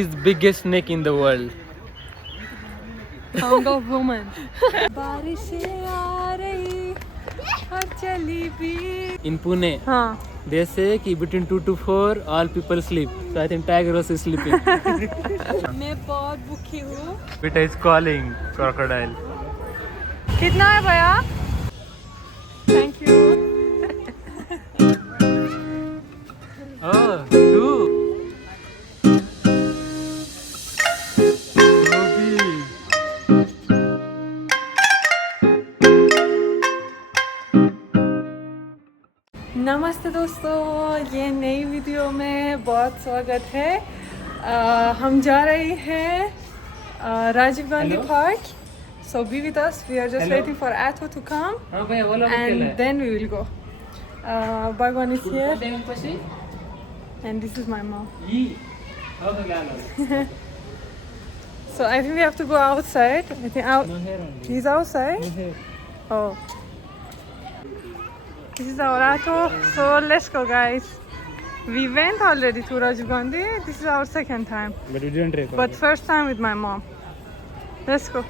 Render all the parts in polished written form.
is biggest snake in the world. Sound of woman. बारिशें आ रही और चली भी. In Pune, हाँ. they say कि between 2 to 4 all people sleep. So I think tiger was sleeping. मैं बहुत भूखी हूँ. Beta is calling crocodile. कितना है भैया? Thank you. Oh, 2. नमस्ते दोस्तों, ये नई वीडियो में बहुत स्वागत है. हम जा रहे हैं Rajiv Gandhi park. So be with us. We are just waiting for Atho to come, हाँ भैया बोला and then we will go. Bhagwan is here, and this is my mom. So I think we have to go outside. I think out. He's outside. Oh. This is our Atho. So let's go, guys. We went already to Rajiv Gandhi. This is our second time. But we didn't record. But first time with my mom. Let's go.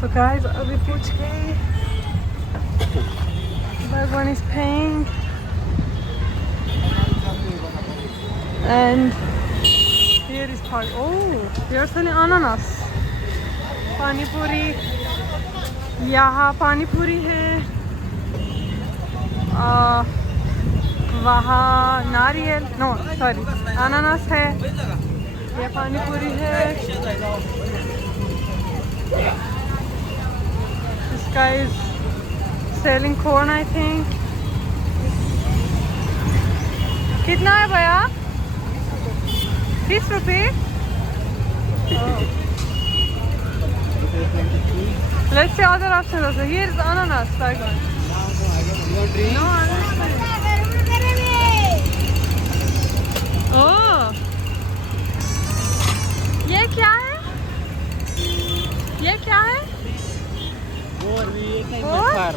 So guys, अभी पूछ गए. Bhagwan is paying. And here is park. Oh, they are selling ananas. Pani puri. यहाँ पानी पूरी है. वहाँ नारियल, no sorry, अनानास है. ये पानी पूरी है. This guy is selling corn, I think. कितना है भैया? 30 rupees? Let's see other options also. Here is ananas, Bhagwan. No, oh, ये क्या है? ये क्या है? What?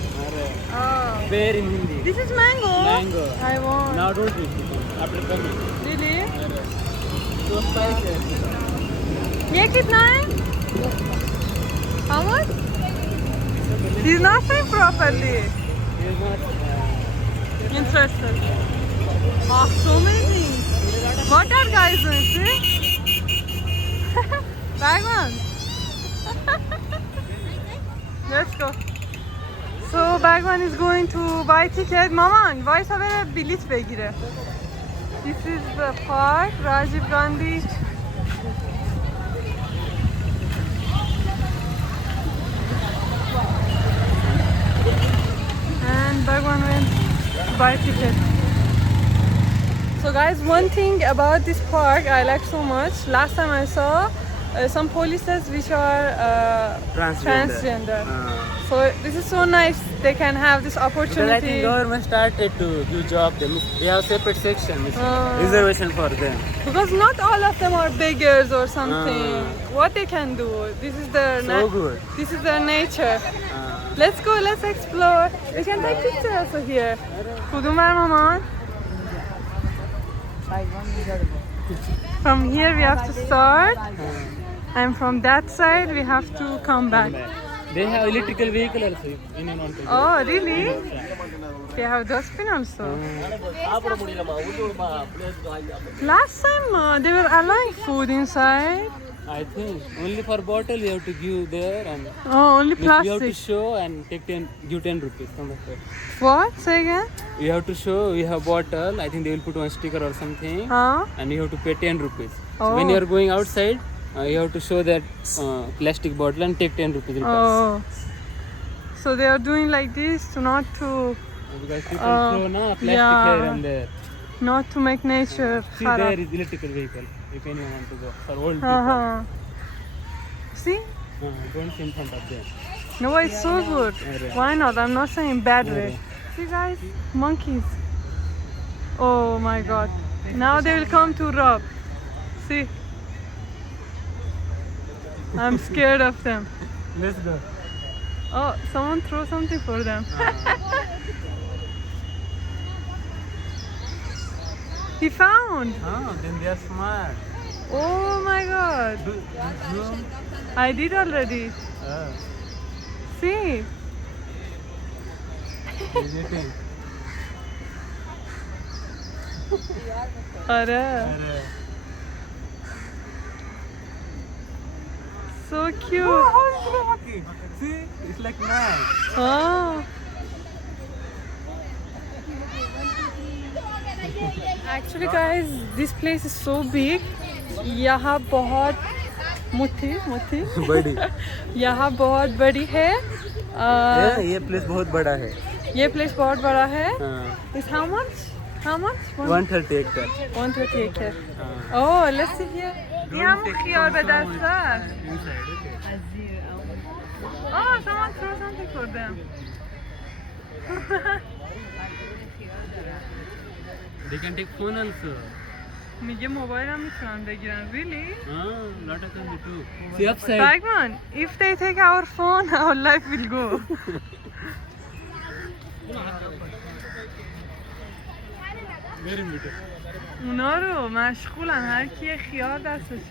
Oh. Bear in Hindi. This is mango. Mango. I want. Now don't eat it. After coming. Really? So spicy. ये कितना है? How much? He's not saying properly. Interested. Oh, so many things. What are guys doing? See? Bhagwan. Let's go. So Bhagwan is going to buy ticket. Maman, why is there bilet begire? This is the park, Rajiv Gandhi. And Bhagwan went to buy ticket. So guys, one thing about this park I like so much. Last time I saw some polices which are transgender. So this is so nice. They can have this opportunity. Because I think government started to give job. They have separate section, reservation for them. Because not all of them are beggars or something. What they can do? This is their So good. This is their nature. Let's go. Let's explore. We can take pictures also here. Kudumar Maman. From here we have to start, and from that side we have to come back. They have electrical vehicle also. In and on. Oh, really? They have dustbin also. Last time they were allowing food inside. I think only for bottle you have to give there, and Oh, only you have to plastic. show and give 10 rupees. Come back. What? Say again? You have to show you have bottle. I think they will put one sticker or something, Huh? and you have to pay 10 rupees. So when Oh. you are going outside, you have to show that plastic bottle and take 10 rupees. Oh. So they are doing like this to not to Because people throw plastic yeah. here and there. not to make nature See, there kharab. is electrical vehicle. If anyone want to go for old people, Uh-huh. See? don't sit in front of them. No, it's so good. Why not? I'm not saying bad way. See guys, monkeys. Oh my god. Now they will come to rob. See? I'm scared of them. Let's go. Oh, someone throw something for them. He found. Then they are smart. Oh my god. Zoom. I did already. See. Anything. Arey. So cute. See, it's like man. Oh. Actually guys, this place is so big. यहाँ बहुत मुट्ठी बड़ी. यहाँ बहुत बड़ी है. ये place बहुत बड़ा है. ये प्लेस बहुत बड़ा है. Is how much? 130 acre. 130 acre. Oh, let's see here. यहाँ خیار به دستر. Oh, someone throw something for them. They can take phone also. میگه موبایل هم میتونن بگیرن. Really? Lot of them too. See upside. Bagman, if they take our phone, our life will go. Very beautiful. اونا رو مشغولن، هر کی خیار دستش.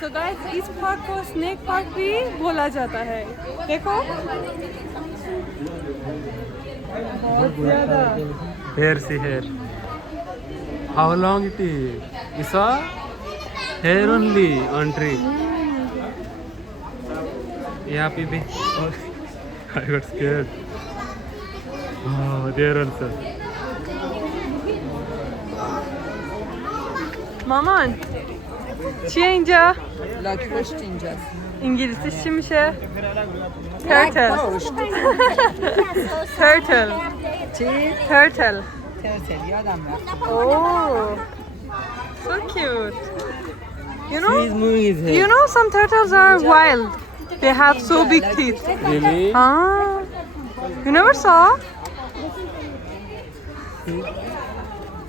So guys, इस park को snake park भी बोला जाता है. देखो. बहुत ज़्यादा. Here. How long it is? You saw? Here only on tree. Yeah, baby. Oh, I got scared. Oh, there also. Maman, چیه اینجا؟ لاک‌پشت اینجاست. انگلیسیش چی میشه؟ Turtle. Turtle. چی؟ Turtle. ترتل یادم رفت. Oh, so cute. You He's know, moving his head. you know some turtles are wild. They have so big teeth. Really? Ah, you never saw?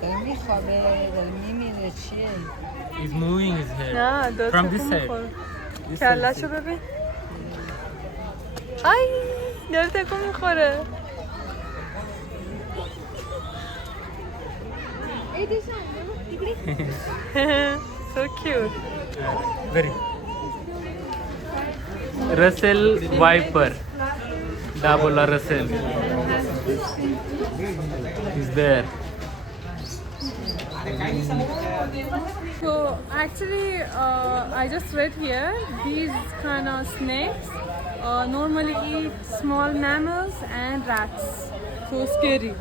داره میخوابه، داره میمیره، چیه؟ He's moving his head. نه دو From this side. کلشو ببین. ای داره تکون میخوره. So cute. Very. Russell Viper. Dabola Russell. He's there. So actually, I just read here these kind of snakes normally eat small mammals and rats. So scary.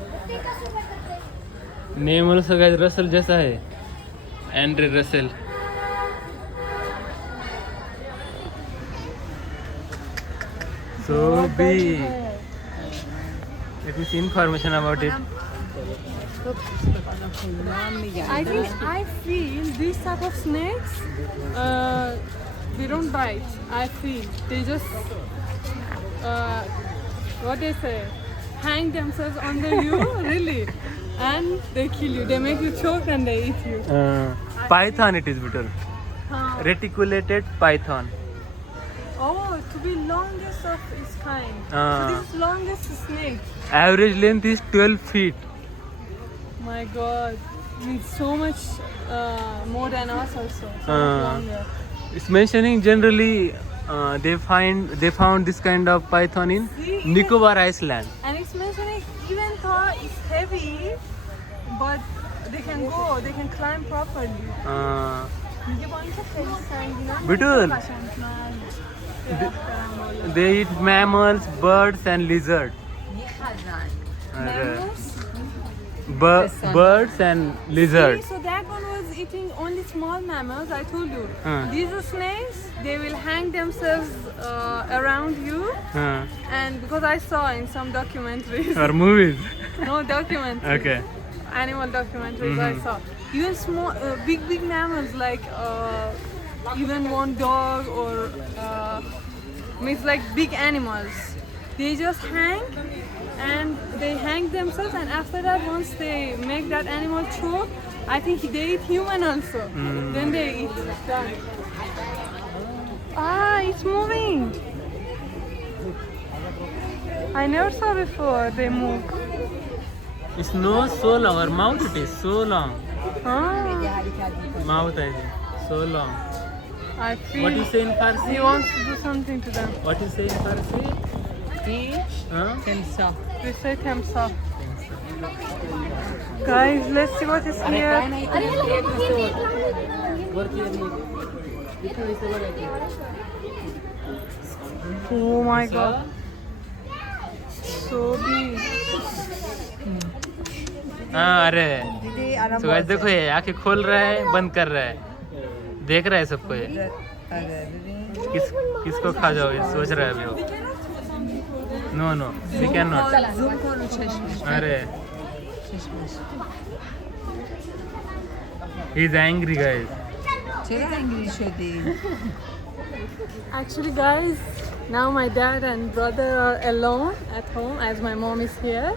Name also guys Russell जैसा है. Andre Russell. So big. Let me see information about it. I feel these type of snakes, they don't bite. I feel they just, what they say, hang themselves under you, really, and they kill you. They make you choke and they eat you. Python it is better. Reticulated python. Oh, to be longest of its kind. So this is longest snake. Average length is 12 feet. My God, it's so much more than us also. So much longer. It's mentioning generally they found this kind of python in See? Nicobar Island. And it's mentioning even though it's heavy, but they can go, they can climb properly. میگه با اینکه خیلی سنگینن Betul. قشنگ‌ترن. درخت‌ترن بالا. They eat mammals, birds and lizards. میخزن. Mammals? Birds and lizards. See, so that one was eating only small mammals, I told you. These are snakes, they will hang themselves around you. And because I saw in some documentaries, Or movies. no documentaries, Okay. animal documentaries I saw. Even small, big mammals like even one dog or means like big animals. They just hang and they hang themselves, and after that, once they make that animal choke, I think they eat human also. Then they eat that. it's moving. I never saw before they move. Its nose so long, or mouth it is so long. Ah, Mouth I think, so long. I feel What you say in Farsi? he wants to do something to them. What you say in Farsi? Huh? تمساح. They say Temsa. Guys, let's see what is here. Oh my god. So big. हाँ अरे दीदी आराम तो guys देखो ये आंखें खोल रहा है बंद कर रहा है देख रहा है सबको ये अरे दीदी किसको खा जाओ ये सोच रहा है अभी वो no no we can not زوم کن رو چشمش अरे چشمش he is angry guys چرا انگلیسی شدی؟ Actually, guys, now my dad and brother are alone at home as my mom is here.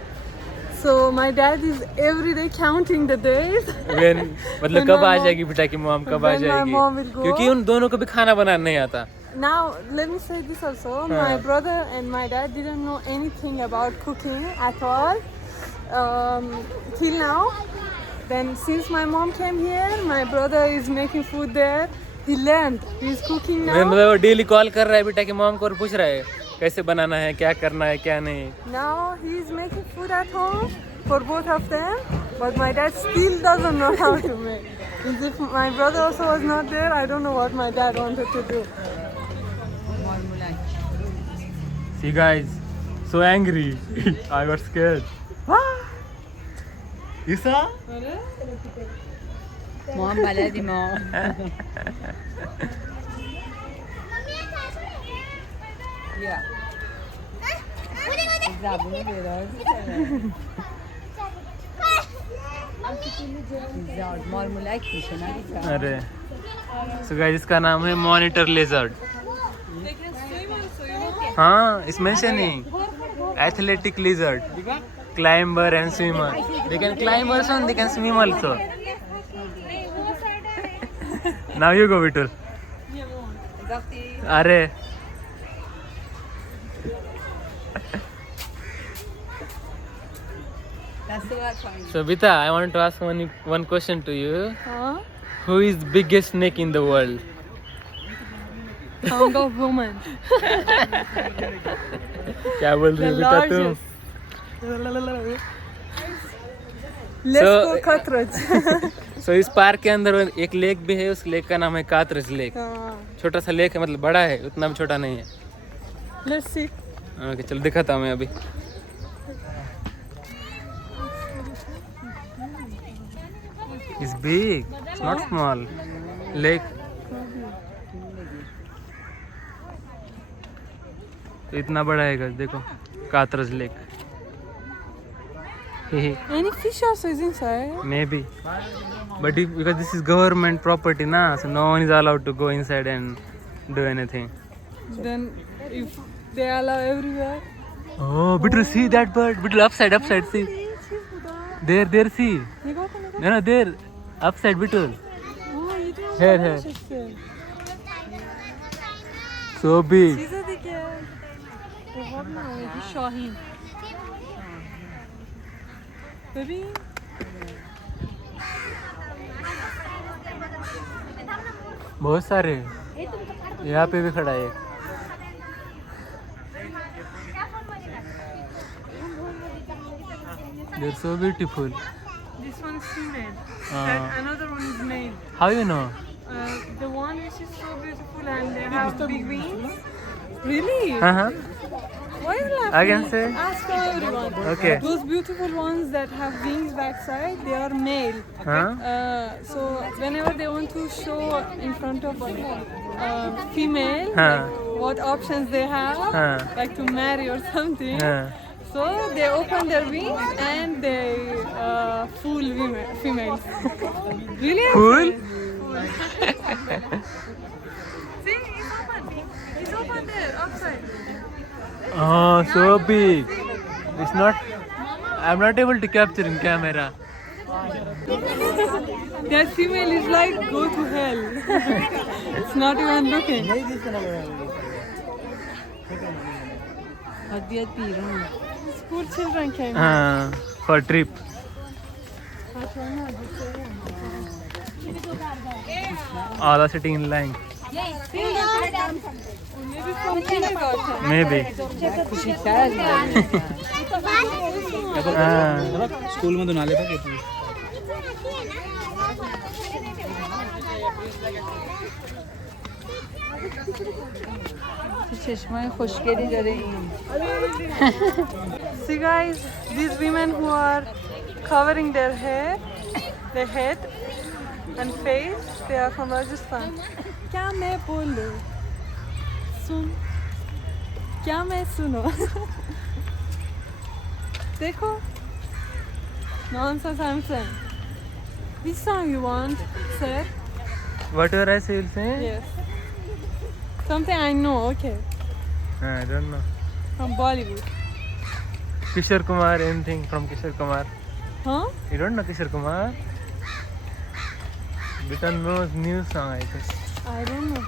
So my dad is every day counting the days. When मतलब When कब my uh mom- जाएगी बेटा की mom कब आ when my जाएगी mom will go. क्योंकि उन दोनों को भी खाना बनाना नहीं आता Now, let me say this also. My brother and my dad didn't know anything about cooking at all till now. Then, since my mom came here, my brother is making food there. He learned. He's cooking मैं now. मतलब वो daily call कर रहा है बेटा की mom को और पूछ रहा है कैसे बनाना है क्या करना है क्या नहीं Now he is making food at home for both of them. But my dad still doesn't know how to make. As if my brother also was not there, I don't know what my dad wanted to do. مارمولک See guys, so angry. I got scared. You saw? ما هم بلدیم ما بیا زبونی درازی زارد مارمولک میشه ندیدم अरे so guys इसका नाम है monitor लेजर्ड They can swim also, you know? हाँ इसमें से नहीं athletic lizard climber and swimmer they can climb also and they can swim also now you go बिटुल अरे دسته بر پایین so Bita I want to ask one question to you Huh? who is the biggest snake in the world Sound of woman. क्या बोल रही The हो बेटा तुम largest. Let's So- go Kathraj. so इस park के अंदर एक लेक भी है उस लेक का नाम है कातरज लेक छोटा सा लेक है मतलब बड़ा है उतना भी छोटा नहीं है Let's see. ओके चलो दिखाता हूँ मैं अभी It's big. It's not small. Lake. तो इतना बड़ा है guys, देखो Katraj lake Any fish also is inside. maybe but because this is government property na so no one is allowed to go inside and do anything Then if they allow everywhere. oh Bitul see that bird Bitul upside see there see no there upside Bitul Oh, you do. Here. so big چیز دیگه. عقاب نه یکی شاهین. ببین. बहुत सारे यहाँ पे भी खड़ा है they're so beautiful This one is female. Ah. And another one is male. how you know The one which is so beautiful and they have big wings. Really? uh-huh. Why are you laughing? I can say. Ask for everyone. Okay. Those beautiful ones that have wings backside, they are male. Huh? So whenever they want to show in front of female, Huh. like what options they have, Huh. like to marry or something. Huh. So they open their wings and they fool females. Really? Fool? See, it's open. It's open there, outside. Oh, so big. It's not. I'm not able to capture in camera. That female is like, go to hell. It's not even looking. School children came. For trip. All are sitting in line. Maybe from kindergarten. Maybe. School मधून आले का किती چشمای خوشگلی داره این. See guys, these women who are covering their hair, their head and face, they are from Rajasthan. क्या मैं बोलूं? सुन, क्या मैं सुनो? देखो, nonsense I'm saying. Which song you want, sir? Whatever I say, will say. Yes. Something I know, okay. I don't know. From Bollywood. Kishore Kumar, anything from Kishore Kumar. Huh? You don't know Kishore Kumar? Bitan knows new song, I think. I don't know.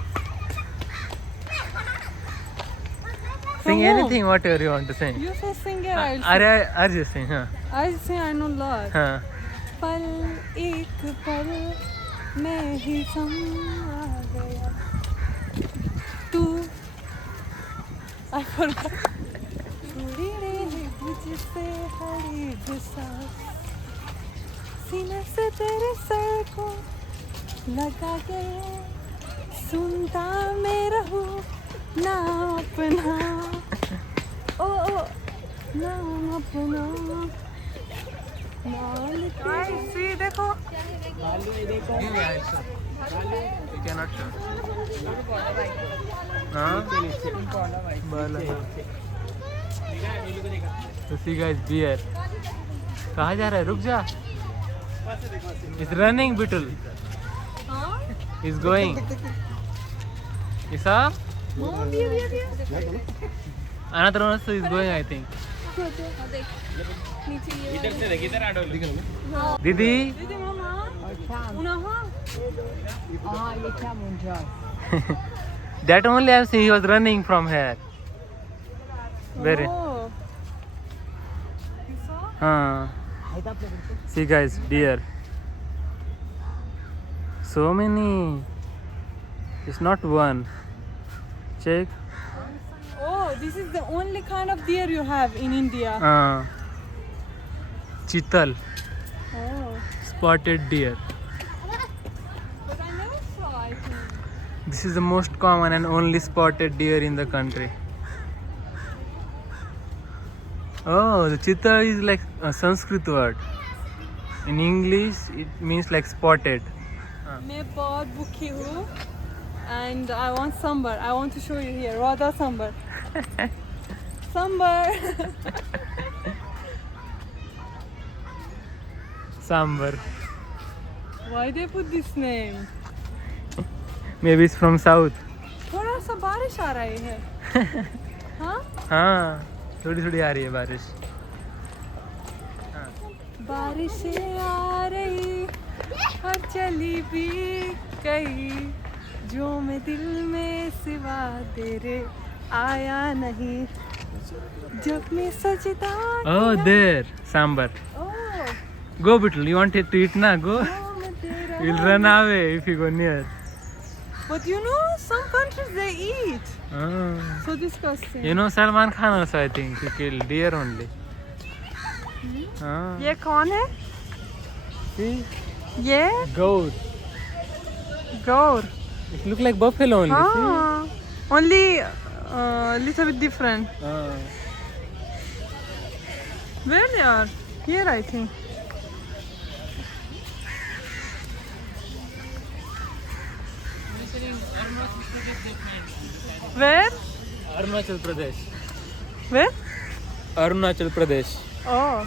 Sing whom? anything, whatever you want to sing. You say singer, I'll sing. Arjit Singh, huh? I say I know a lot. Huh. पल एक पल मैं ही समा गया तू I forgot उड़ी रही मुझसे हर एक सांस सीने से तेरे सर को लगा गया सुनता मैं रहूं ना अपना ओ नाम अपना see, देखो You cannot show. Huh? Bala. So see guys, beer. कहाँ जा रहा है? रुक जा. It's running, Bitul. He's going. Isa? Another one also is going, I think. Didi? دیدی ماما؟ اونها؟ آها یکم اونجا. That only I've seen he was running from here. Very. Oh. You saw? See guys, deer. So many. It's not one. Check. Oh, this is the only kind of deer you have in India. Chital. Oh. Spotted deer. But I never saw, I think. This is the most common and only spotted deer in the country. Oh, the chitta is like a Sanskrit word. In English, it means like spotted. मैं बहुत भूखी हूँ and I want sambar. I want to show you here. Radha sambar. Sambar. Sambar. Why they put this name? Maybe it's from south. थोड़ा सा बारिश आ रही है. हाँ? हाँ, थोड़ी थोड़ी आ रही है बारिश. बारिशें आ रही और चली भी गई जो मैं दिल में सिवा तेरे आया नहीं जब मैं सजदा Oh, there. Sambar. Oh, Go, Bitul. You want it to eat na? Go. मैं तेरा You'll run away if you go near. But you know some countries they eat Oh. so disgusting. You know Salman Khan also, I think he killed deer only. ये कौन है? See? ये Goat. Gaur. It look like buffalo only. हाँ. Only little bit different. See? Where they are? Here I think. Where? Arunachal Pradesh. Where? Arunachal Pradesh. Oh.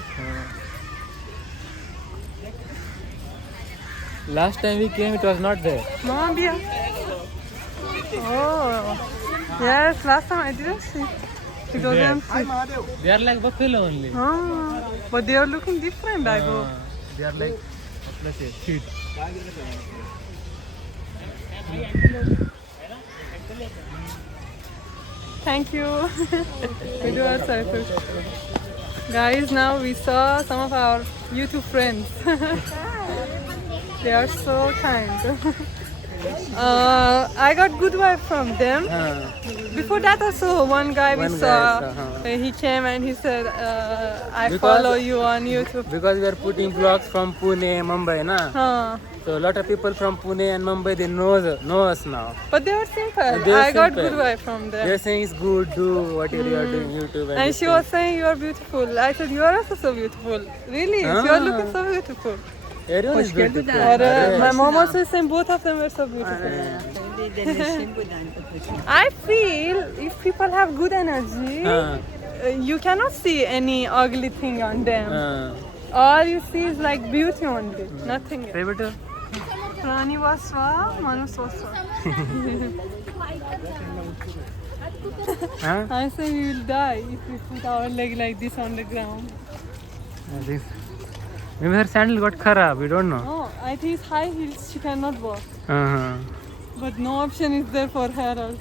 Last time we came, it was not there. Mama Bia. Oh. Yes, last time I didn't see. It was There. empty. They are like buffalo only. Ah, but they are looking different, I go. They are like Plus a seed. Thank you. We do our circle. Guys, now we saw some of our YouTube friends. They are so kind. I got good vibe from them. Before that also, one guy we saw, he came and he said, I Because- follow you on YouTube. Because we are putting vlogs from Pune, Mumbai, na. So a lot of people from Pune and Mumbai, they know us now. But they were simple. They are I got simple. good vibe from them. They're saying it's good, do what you are doing YouTube. And she was saying you are beautiful. I said you are also so beautiful. Really? You are looking so beautiful. Everyone is beautiful. Or, my mom also saying both of them were so beautiful. I feel if people have good energy, you cannot see any ugly thing on them. All you see is like beauty only, nothing else. Say better. Prani Vaswa, Manus Vaswa. Huh? I say we will die if we put our leg like this on the ground. This. Maybe her sandal got kharab, we don't know. No, I think it's high heels, she cannot walk. Uh-huh. But no option is there for her also.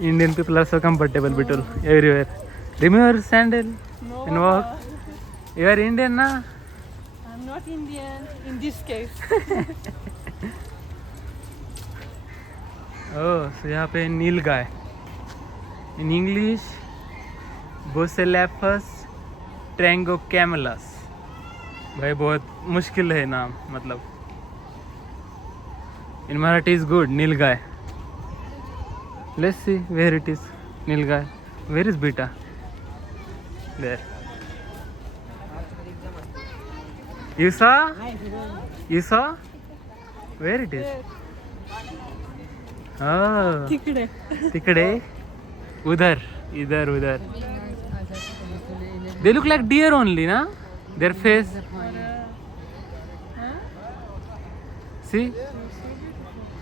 Indian people are so comfortable, Bitul, everywhere. Remove your sandal No, and walk. You are Indian, na? I'm not Indian in this case. Oh, so यहाँ पे नील गाय. In English, Boselaphus trangocamelus. भाई बहुत मुश्किल है नाम मतलब. In Marathi is good, nil guy. Let's see where it is. Nil guy. Where is Beta? There. You saw? You saw? Where it is? Oh. तिकडे. तिकडे उधर इधर they look like deer only, na? Their face. See?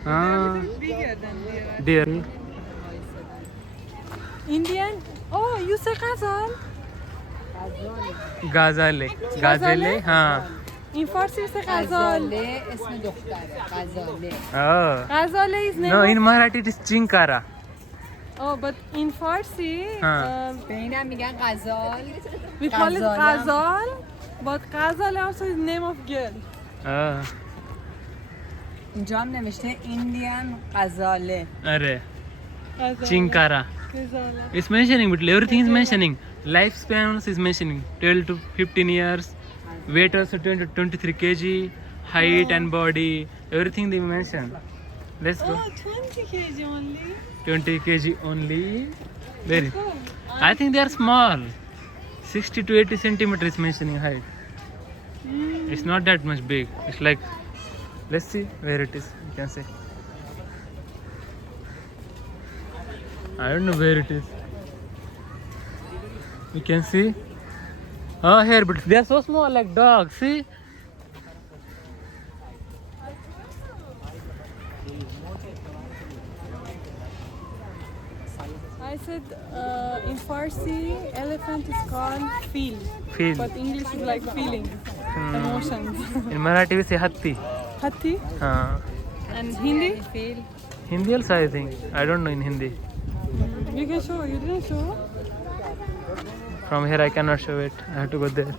Bigger than the Deer. Indian? Oh, you say Kazal? Gazale. हाँ. In Farsi you say Kazal. غزاله اسم دختره غزاله. Oh. Kazal is name No, of... in Marathi it is Chinkara. Oh, but in Farsi, به اینم میگن غزال. we call it Ghazal. Kazal. But Kazal also is name of girl. Oh. اینجا هم نوشته ایندیان غزاله. अरे Kazal. Chinkara. Kazala. It's mentioning, but everything is mentioning. Lifespan also is mentioning 12 to 15 years. Weight also 20 to 23 kg. Height and body. Everything they mention. Let's go. Oh, 20 kg only. 20 kg only. Very. Oh, I think they are small. 60 to 80 centimeters is mentioning height. It's not that much big. It's like, let's see where it is. You can say. I don't know where it is. You can see. Oh, here, but they are so small, like dogs. See? I said in Farsi, elephant is called feel. Feel. But English is like feeling, emotions. In Marathi, we say hatti. Hathi. And Hindi? فیل. Hindi also, I think. I don't know in Hindi. You can show. You didn't show. From here, I cannot show it. I have to go there.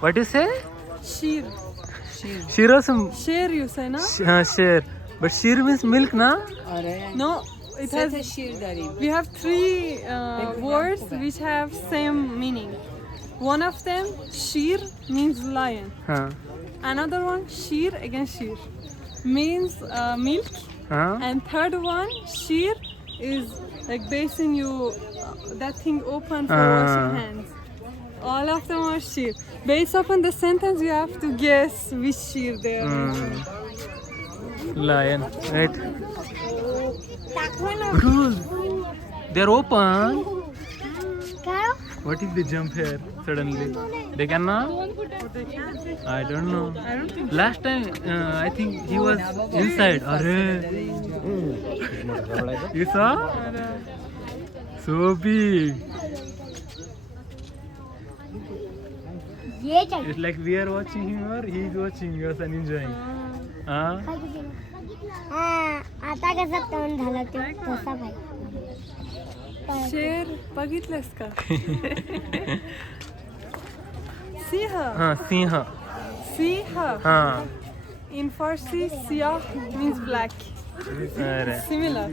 What you say? Sheer. Sheer also. Sheer you say, no? Sheer. But sheer means milk, na? آره. No. It سه تا has. شیر داریم. We have three words which have same meaning. One of them, sheer, means lion. Huh. Another one, sheer again sheer, means milk. Huh? And third one, sheer, is like basin you that thing open for washing hands. All of them are sheer. Based upon the sentence, you have to guess which sheer they are. Lion. Right. Rule. They're open. What if they jump here suddenly? They cannot? I don't know. I don't think. Last time, I think he was inside. Arre. You saw? So big. It's like we are watching him or he is watching us and enjoying. Huh? आता कसं तोंड झालं ते तसा पाहिजे शेर बघितलंस का? Singh. Singh. Singh. In Farsi, siyah means black. अरे. Similar.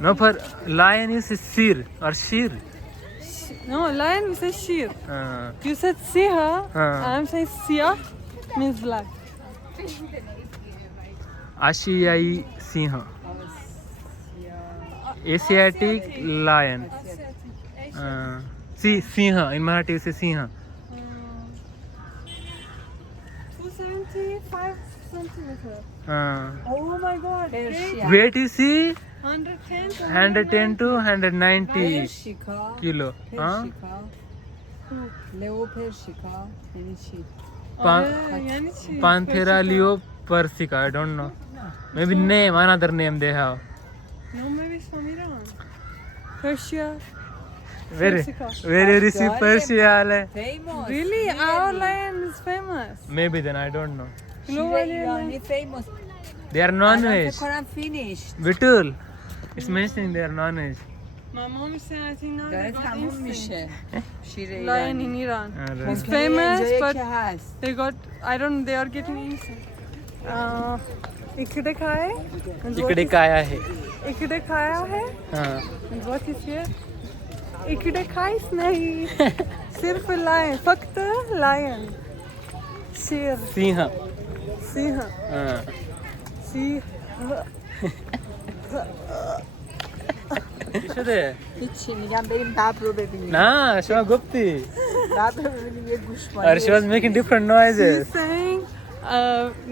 No, for lion is sir or shir. No, lion we say sheer. हाँ. You said siha. हाँ. I'm saying siyah means black. आशियाई सिंह. Asiatic lion. Sinh in Marathi we say sinh. 275 centimeters. हाँ. Oh my god. Persia. Weight is 110 to 110 to 190 Pershika. kilo. हाँ. Pershika. Leo Pershika. یعنی چی؟ Yani çi. Panthera leo persica. I don't know. Maybe name, another name they have. No, maybe it's from Iran. Persia. Very, Persica. very receive Persia. Famous. Really? Our lion is famous. Maybe then I don't know. شیر ایرانی famous. They are الان non-veg. فکر کنم finished. Bitul. It's mentioning they are non-veg. My mom is saying I think now داره they got تموم instinct. میشه. شیر Lion ایرانی. in Iran. अरे. It's ممکنه famous, اینجا but یکی هست. they got, I don't, they are getting instinct. इकडे काय? And what इकडे is- काय आहे? इकडे काय आहे? हाँ. And what is here? इकडे काहीच नाही. सिर्फ lion, फक्त lion. शेर, सिंह. सिंह, हाँ. Singh. چی شده؟ هیچی میگم بریم ببر رو ببینیم. نه شما گفتی. ببر رو ببینیم یه گوش Or she was making different noises. She's saying,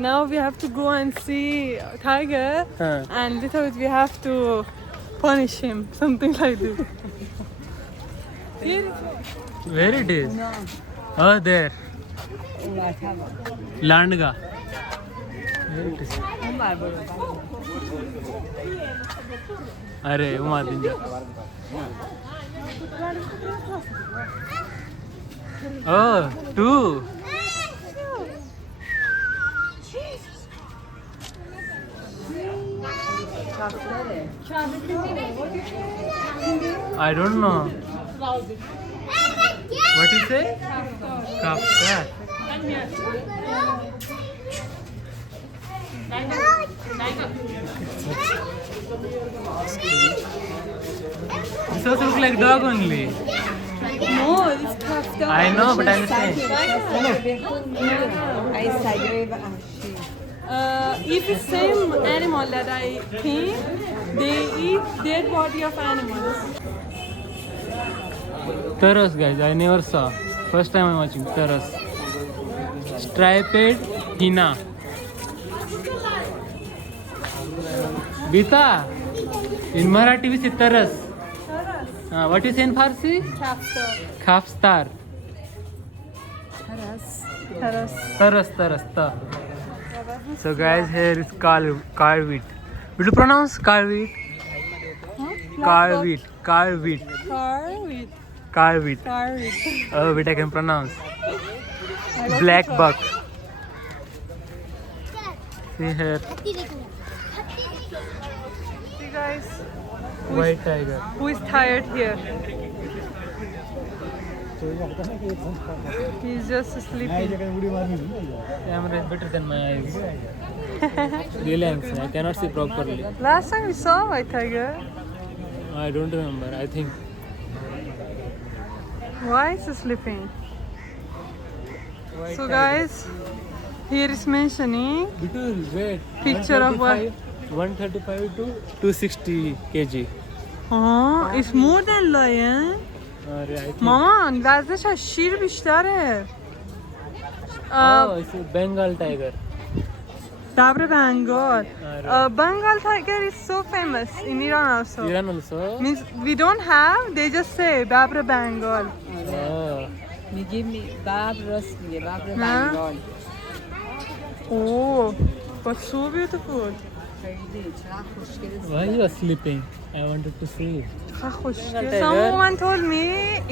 now we have to go and see tiger, हाँ. and little bit we have to punish him, something like this. Here, Where it is? Oh, there. اونور تمام. लांडगा. Where it is? اونور برو. अरे Uma दिंजा. Oh, two. I don't know. What you say? Kaftar. This also look like dog only. no, it's kaftan. I know, but I'm saying. ای سگه وحشی. If it's same animal that I think, they eat dead body of animals. Taras, guys, I never saw. First time I'm watching Taras. Striped Hina. Bita. In Marathi we say Taras. What is in Farsi? Kaftan. Khafstar. Taras. Taras. Ta. So guys, here is Carwheat. Will you pronounce Carwheat? Carwheat. Carwheat. Carwheat. Carwheat. Oh, wait, I can pronounce. Black buck. See here. See guys, White tiger. who is tired here? He's just sleeping. Camera is better than my eyes. Relax, I cannot see properly. Last time we saw white tiger. I don't remember. I think. Why is he sleeping? So guys, here is mentioning Wait. Picture of what? 135 to 260 kg. Oh, it's more than lion. I think. مامان وزنش از شیر بیشتره. Oh, it's a Bengal tiger. ببر بنگال. Bengal tiger is so famous in Iran also. Iran also. Means we don't have, they just say ببر بنگال. Oh. میگیم ببر راست میگه ببر نه. بنگال. Oh, but so beautiful. خیلی چقدر خوشگله. Why you are sleeping? I wanted to sleep. Some woman told me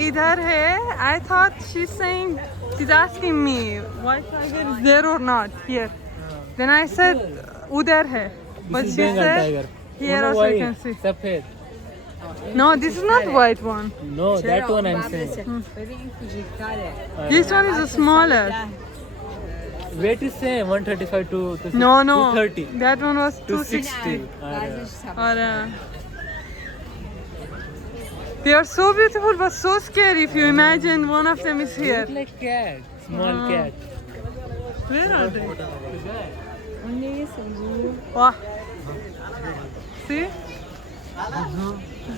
idhar hai. I thought she's saying, she's asking me white tiger is there or not here. Then I said udhar hai, but This is she Bengal said tiger. here also you can see. Safed. No, this is not white one. No, that چرا؟ one I'm ببین saying. ببین این کوچیک‌تره. This one is smaller. Weight is same, 135 to No, no. 230 That one was to 260. 60. بعضیش سبز. They are so beautiful but so scary if you imagine one of them is here. Look like cat, small cat. Where are they? اون نیست اونجوری. Wow. See?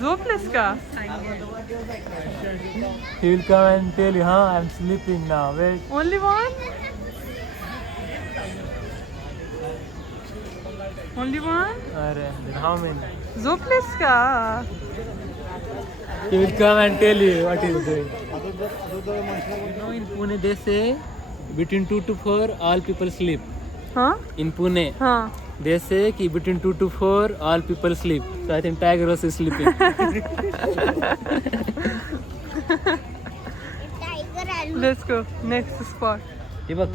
Zopleska. He will come and tell you, huh, I'm sleeping now. Wait. Only one? Only one? Then how many? Zopleska. He will come and tell you what he is doing. Now in Pune they say between 2 to 4 all people sleep. Huh? In Pune Huh. they say ki between 2 to 4 all people sleep. So I think tiger also is sleeping. Tiger आलू Let's go. Next spot. हे बघ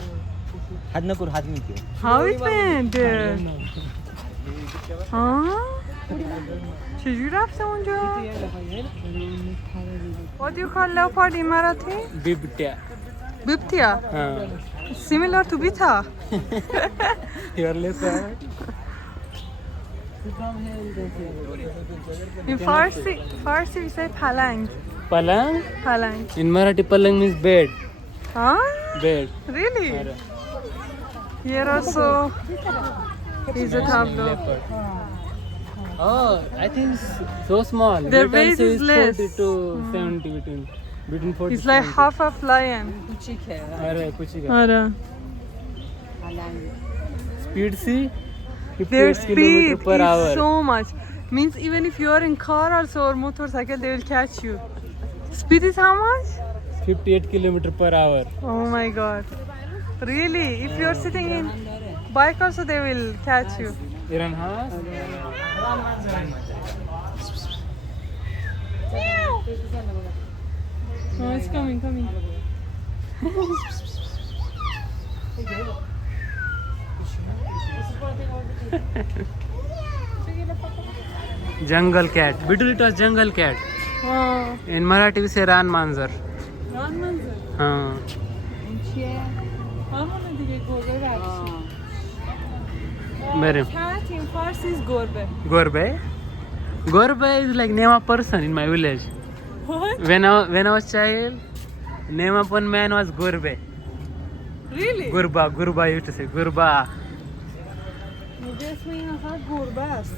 हात नको हात मी ठेव. How it went there? Huh? چجوری رفته اونجا؟ What do you call leopard in Marathi? Bibtia. Biptia. Similar to Bita. Your leopard. In Farsi we say palang. Palang. Palang. In Marathi palang means bed. Huh? Bed. Really? Here also is a tableau. Oh, I think it's so small. Their Weight weight also is less. 40 to 70 between 40 It's to like 70. half of lion. کوچیکه. Are kuch hi. Ara. پلنگ. Speed see? Their 58 speed kilometer per hour. is so much. Means even if you are in car also or motorcycle, they will catch you. Speed is how much? 58 kilometer per hour. Oh my god. Really? If you are sitting in bike also, they will catch you. Iran has. Oh, it's coming. Jungle cat. Beetle it was jungle cat. Oh. In Marathi we say ran manzar. हाँ. این چیه؟ همونه دیگه گربه وحشی. Very. Cat in Farsi is gorbe. Gorbe. Gorbe is like name of person in my village. What? When I was child, name of one man was Gorbe. Really? Gurba used to say Gurba. مگه اسم این نفر گربه است.